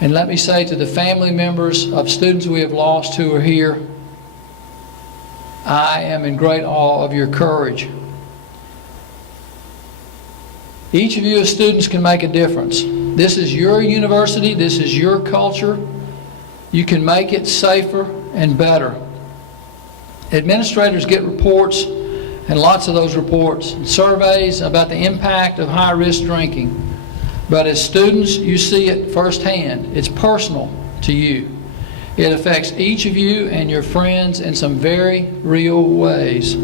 And let me say to the family members of students we have lost who are here, I am in great awe of your courage. Each of you as students can make a difference. This is your university, this is your culture. You can make it safer and better. Administrators get reports, and lots of those reports, and surveys about the impact of high-risk drinking. But as students, you see it firsthand. It's personal to you. It affects each of you and your friends in some very real ways.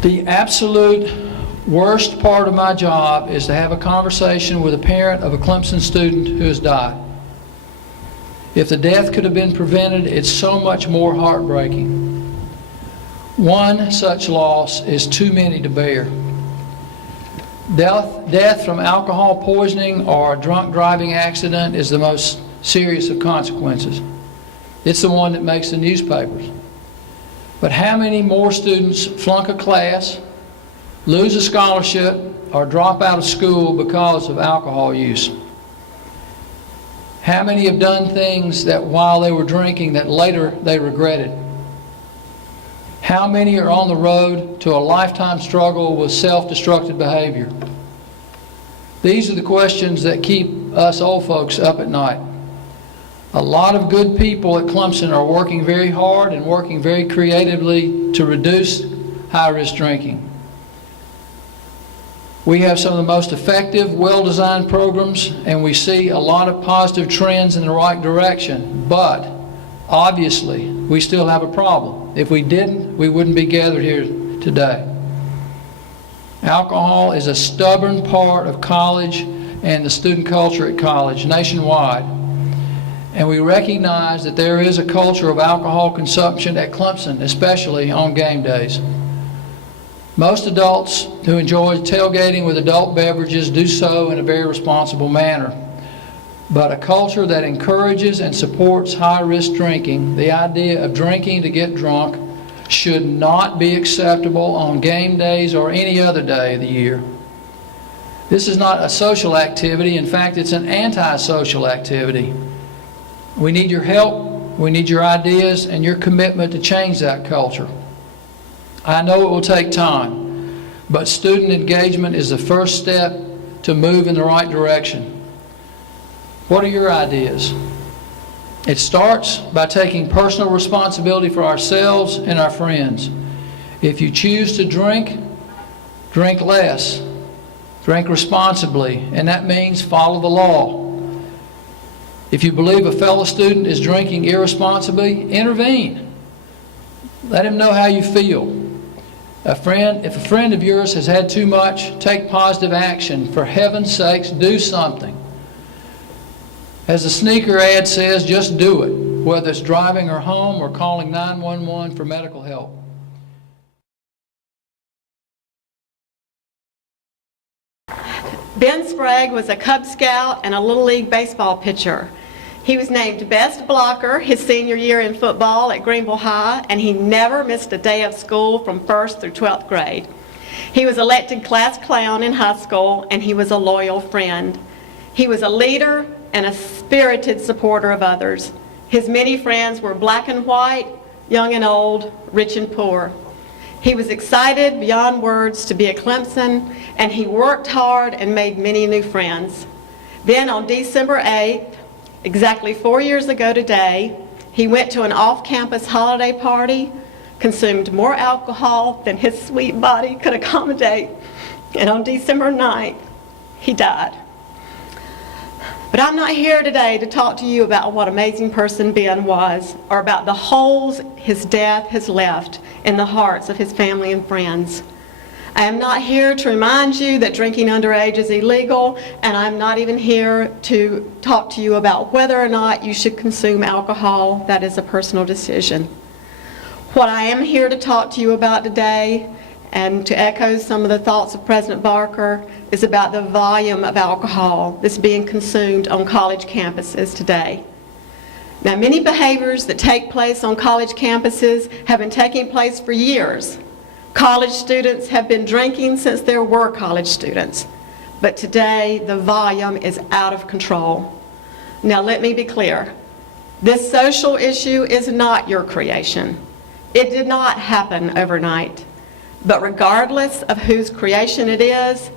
The absolute worst part of my job is to have a conversation with a parent of a Clemson student who has died. If the death could have been prevented, it's so much more heartbreaking. One such loss is too many to bear. Death from alcohol poisoning or a drunk driving accident is the most serious of consequences. It's the one that makes the newspapers. But how many more students flunk a class, lose a scholarship, or drop out of school because of alcohol use? How many have done things that while they were drinking that later they regretted? How many are on the road to a lifetime struggle with self-destructive behavior? These are the questions that keep us old folks up at night. A lot of good people at Clemson are working very hard and working very creatively to reduce high-risk drinking. We have some of the most effective, well-designed programs, and we see a lot of positive trends in the right direction. But obviously, we still have a problem. If we didn't, we wouldn't be gathered here today. Alcohol is a stubborn part of college and the student culture at college nationwide. And we recognize that there is a culture of alcohol consumption at Clemson, especially on game days. Most adults who enjoy tailgating with adult beverages do so in a very responsible manner. But a culture that encourages and supports high-risk drinking, the idea of drinking to get drunk, should not be acceptable on game days or any other day of the year. This is not a social activity. In fact, it's an anti-social activity. We need your help, we need your ideas, and your commitment to change that culture. I know it will take time, but student engagement is the first step to move in the right direction. What are your ideas? It starts by taking personal responsibility for ourselves and our friends. If you choose to drink, drink less. Drink responsibly, and that means follow the law. If you believe a fellow student is drinking irresponsibly, intervene. Let him know how you feel. If a friend of yours has had too much, take positive action. For heaven's sakes, do something. As the sneaker ad says, just do it, whether it's driving her home or calling 911 for medical help. Ben Sprague was a Cub Scout and a Little League baseball pitcher. He was named best blocker his senior year in football at Greenville High, and he never missed a day of school from 1st through 12th grade. He was elected class clown in high school, and he was a loyal friend. He was a leader and a spirited supporter of others. His many friends were black and white, young and old, rich and poor. He was excited beyond words to be at Clemson, and he worked hard and made many new friends. Then on December 8th, exactly 4 years ago today, he went to an off-campus holiday party, consumed more alcohol than his sweet body could accommodate, and on December 9th, he died. But I'm not here today to talk to you about what amazing person Ben was, or about the holes his death has left in the hearts of his family and friends. I am not here to remind you that drinking underage is illegal, and I'm not even here to talk to you about whether or not you should consume alcohol. That is a personal decision. What I am here to talk to you about today, and to echo some of the thoughts of President Barker, is about the volume of alcohol that's being consumed on college campuses today. Now, many behaviors that take place on college campuses have been taking place for years. College students have been drinking since there were college students. but today the volume is out of control. Now let me be clear. This social issue is not your creation. It did not happen overnight. But regardless of whose creation it is,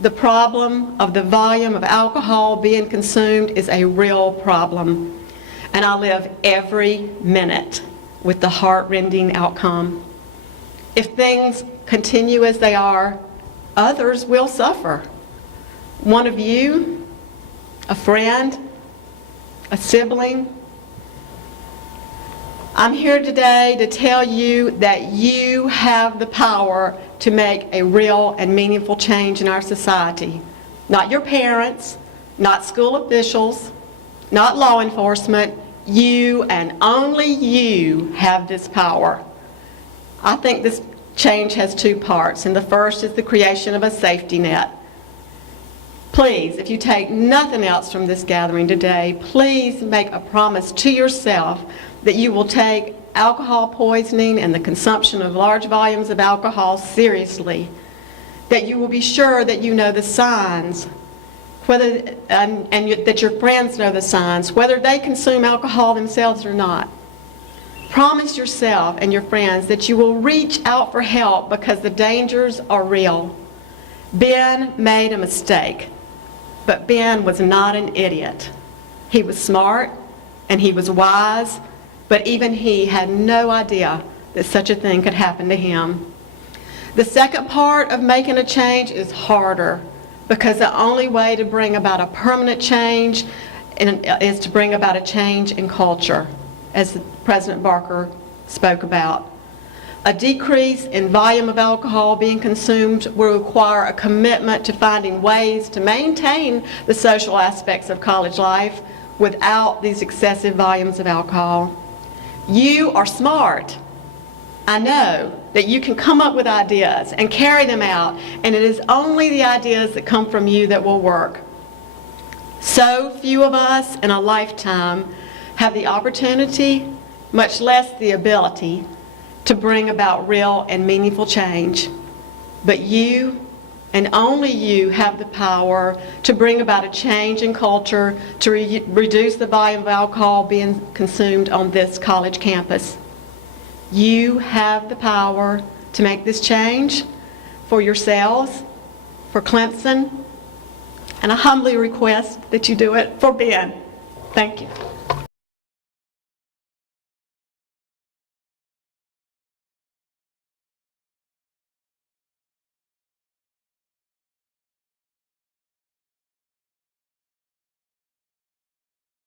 the problem of the volume of alcohol being consumed is a real problem. And I live every minute with the heart-rending outcome. If things continue as they are, others will suffer. One of you, a friend, a sibling. I'm here today to tell you that you have the power to make a real and meaningful change in our society. Not your parents, not school officials, not law enforcement. You and only you have this power. I think this change has two parts, and the first is the creation of a safety net. Please, if you take nothing else from this gathering today, please make a promise to yourself that you will take alcohol poisoning and the consumption of large volumes of alcohol seriously, that you will be sure that you know the signs, that your friends know the signs, whether they consume alcohol themselves or not. Promise yourself and your friends that you will reach out for help because the dangers are real. Ben made a mistake, but Ben was not an idiot. He was smart and he was wise, but even he had no idea that such a thing could happen to him. The second part of making a change is harder because the only way to bring about a permanent change is to bring about a change in culture, as President Barker spoke about. A decrease in volume of alcohol being consumed will require a commitment to finding ways to maintain the social aspects of college life without these excessive volumes of alcohol. You are smart. I know that you can come up with ideas and carry them out, and it is only the ideas that come from you that will work. So few of us in a lifetime have the opportunity, much less the ability, to bring about real and meaningful change. But you, and only you, have the power to bring about a change in culture to reduce the volume of alcohol being consumed on this college campus. You have the power to make this change for yourselves, for Clemson, and I humbly request that you do it for Ben. Thank you.